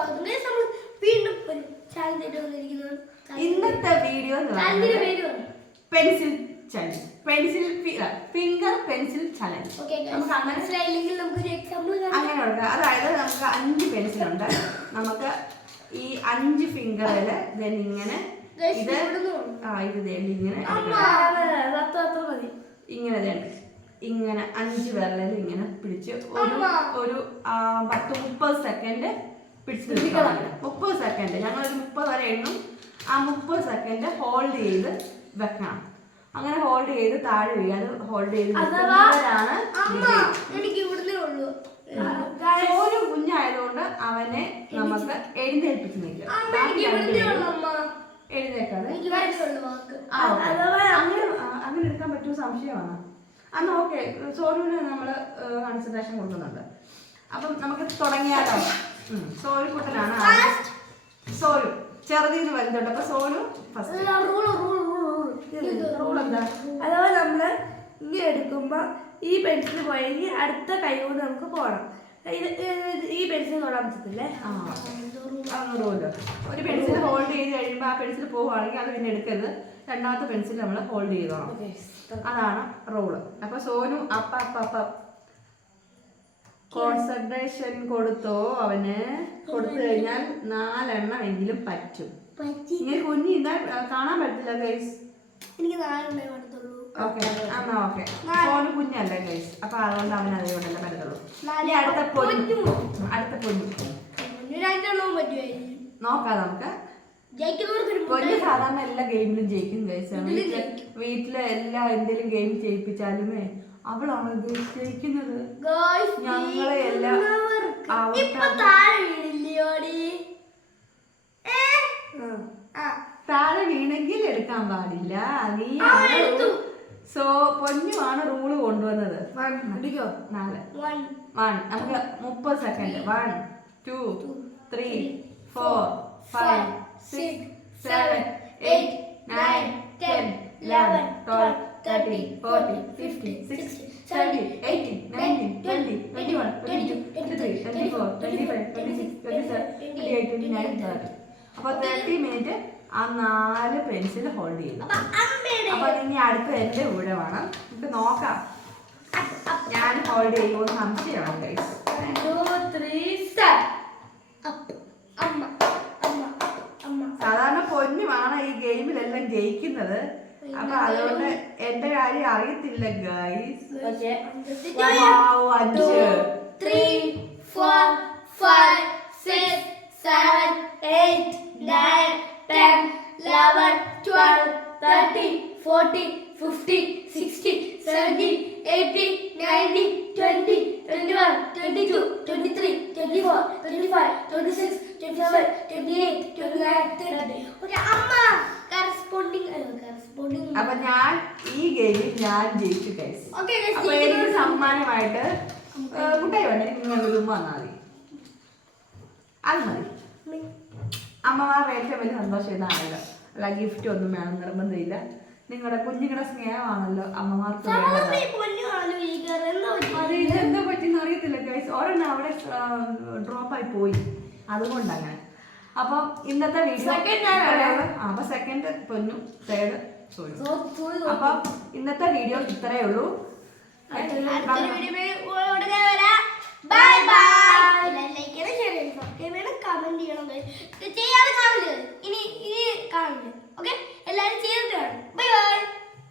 സ്വാഗതം നമ്മൾ വീണ്ടും ഒരു ചാലഞ്ച് ആയിട്ട് വന്നിരിക്കുന്നത് ഇന്നത്തെ video pencil challenge pencil finger pencil challenge നമുക്ക് മനസ്സിലായില്ലെങ്കിൽ നമുക്കൊരു എക്സാമ്പിൾ അങ്ങനെ ഉണ്ട് അതായത് നമുക്ക് അഞ്ച് പെൻസിൽ ഉണ്ട്. നമുക്ക് ഈ അഞ്ച് ഫിംഗറിൽ ദെൻ ഇങ്ങനെ ഇത് ആ ഇത് ഇങ്ങനെ ഇങ്ങനെ ഇങ്ങനെ അഞ്ച് വിരലിൽ ഇങ്ങനെ പിടിച്ച് ഒരു. ഒരു പത്ത് മുപ്പത് സെക്കൻഡ് പിടിച്ച് നിൽക്കണം. മുപ്പത് സെക്കൻഡ് ഞങ്ങളൊരു മുപ്പത് വരെ എണ്ണും. ആ മുപ്പത് സെക്കൻഡ് ഹോൾഡ് ചെയ്ത് വെക്കണം. അങ്ങനെ ഹോൾഡ് ചെയ്ത് താഴെ വീഴാൻ ഹോൾഡ് ചെയ്ത് ഒരു കുഞ്ഞായതുകൊണ്ട് അവനെ നമുക്ക് എഴുന്നേൽപ്പിച്ച് നിൽക്കാം. എഴുന്നേക്കാതെ. അങ്ങനെ അങ്ങനെ എടുക്കാൻ പറ്റുമോ സംശയമാണ്. അന്ന് ഓക്കെ സോനുവിന് നമ്മൾ കൺസൾട്ടേഷൻ കൊടുക്കുന്നുണ്ട്. അപ്പം നമുക്ക് തുടങ്ങിയാലോ? സോനു കുട്ടനാണ്. സോനു. ചെറുതീന്ന് വലുതുണ്ട്. അപ്പൊ സോനു ഫസ്റ്റ് റൂൾ എന്താ? അഥവാ നമ്മൾ ഇങ്ങനെ എടുക്കുമ്പോൾ ഈ പെൻസിൽ പോയെങ്കിൽ അടുത്ത കൈ കൊണ്ട് നമുക്ക് പോകണം ഈ പെൻസിൽ തൊടാൻ പറ്റത്തില്ലേ? ഒരു പെൻസിൽ ഹോൾഡ് ചെയ്ത് കഴിയുമ്പോൾ ആ പെൻസിൽ പോവുകയാണെങ്കിൽ അത് പിന്നെ എടുക്കരുത്. രണ്ടാമത്തെ പെൻസിൽ നമ്മൾ ഹോൾഡ് ചെയ്തോണം അതാണ് റോൾ അപ്പൊ സോനു അപ്പ അപ്പ അപ്പ. കോൺസെൻട്രേഷൻ കൊടുത്തോ അവന്? കൊടുത്തു കഴിഞ്ഞാൽ നാലെണ്ണം എങ്കിലും പറ്റും. ഇങ്ങനെ കുഞ്ഞി ഇതാ കാണാൻ പറ്റില്ല ഗൈസ് എനിക്ക് നാലെണ്ണേ പറ്റത്തുള്ളൂ. ഓക്കെ എന്നാ ഓക്കെ. സോനു കുഞ്ഞല്ലേ ഗൈസ് അപ്പൊ അതുകൊണ്ട് അവൻ അതുകൊണ്ടല്ല പറ്റത്തുള്ളൂ. അടുത്ത പൊന്നു അടുത്ത പൊന്നു നോക്കാം നമുക്ക്. പൊന്നു സാധാരണ എല്ലാ ഗെയിമിലും ജയിക്കും ഗൈസ് വീട്ടിൽ എല്ലാ എന്തെങ്കിലും ഗെയിം ചെയ്യിപ്പിച്ചാലുമേ അവളാണ് guys ജയിക്കുന്നത്. ഞങ്ങളെ എല്ലാം താഴെ വീണെങ്കിൽ എടുക്കാൻ പാടില്ല. നീ സോ പൊന്നുമാണ് റൂൾ കൊണ്ടുവന്നത്. അടിക്കോ നാല്. വൺ നമുക്ക് മുപ്പത് second one two three four five six seven, eight, nine, ten, eleven, twelve, thirteen, fourteen, fifteen, sixteen, seventeen, eighteen, nineteen, twenty, twenty-one, twenty-two, twenty-three, twenty-four, twenty-five, twenty-six, twenty-seven, twenty-eight, twenty-nine, thirty അപ്പോൾ thirty minute ആ നാല് pencil hold ചെയ്യുന്നു അപ്പൊ ഇനി അടുത്ത എന്റെ കൂടെ വേണം നമുക്ക് നോക്കാം ഞാൻ ഹോൾഡ് ചെയ്യുമ്പോൾ സംശയമാണ് guys two three start. Up. അമ്മ അമ്മ അമ്മ സാധാരണ പൊന്നുമാണ് ഈ ഗെയിമിലെല്ലാം ജയിക്കുന്നത്. അപ്പൊ അതുകൊണ്ട് എന്റെ കാര്യം അറിയത്തില്ല ഗൈസ് Twenty-five, twenty-six. അമ്മ corresponding അപ്പൊ ഞാൻ ഈ ഗെയിമിൽ ഞാൻ ജയിച്ചു ഗൈസ് അപ്പൊ എനിക്ക് സമ്മാനമായിട്ട് മുട്ടായി വേണ്ട? നിങ്ങൾ തുമ്പ വന്നാൽ മതി. അത് മതി. അമ്മമാർ ഏറ്റവും വലിയ സന്തോഷം ഇതാണല്ലോ അല്ല ഗിഫ്റ്റ് ഒന്നും വേണം നിർബന്ധമില്ല. നിങ്ങളുടെ കുഞ്ഞുങ്ങളുടെ സ്നേഹമാണല്ലോ അമ്മമാർക്ക്? അത് ഇതെന്താ പറ്റിയെന്ന് അറിയത്തില്ല ഗൈസ് ഒരെണ്ണം അവിടെ ഡ്രോപ്പ് ആയി പോയി. അതുകൊണ്ടങ്ങനെ അപ്പൊ ഇന്നത്തെ വീഡിയോ. അപ്പൊ സെക്കൻഡ് പൊന്നു തേർഡ് സോറി അപ്പൊ ഇന്നത്തെ വീഡിയോ ഇത്രയേ ഉള്ളൂ. ബൈ ബൈ ലൈക്ക് ചെയ്യണം കമന്റ് ചെയ്യണം ചെയ്യാതെ കാണില്ല? ഇനി ഈ കാണില്ല?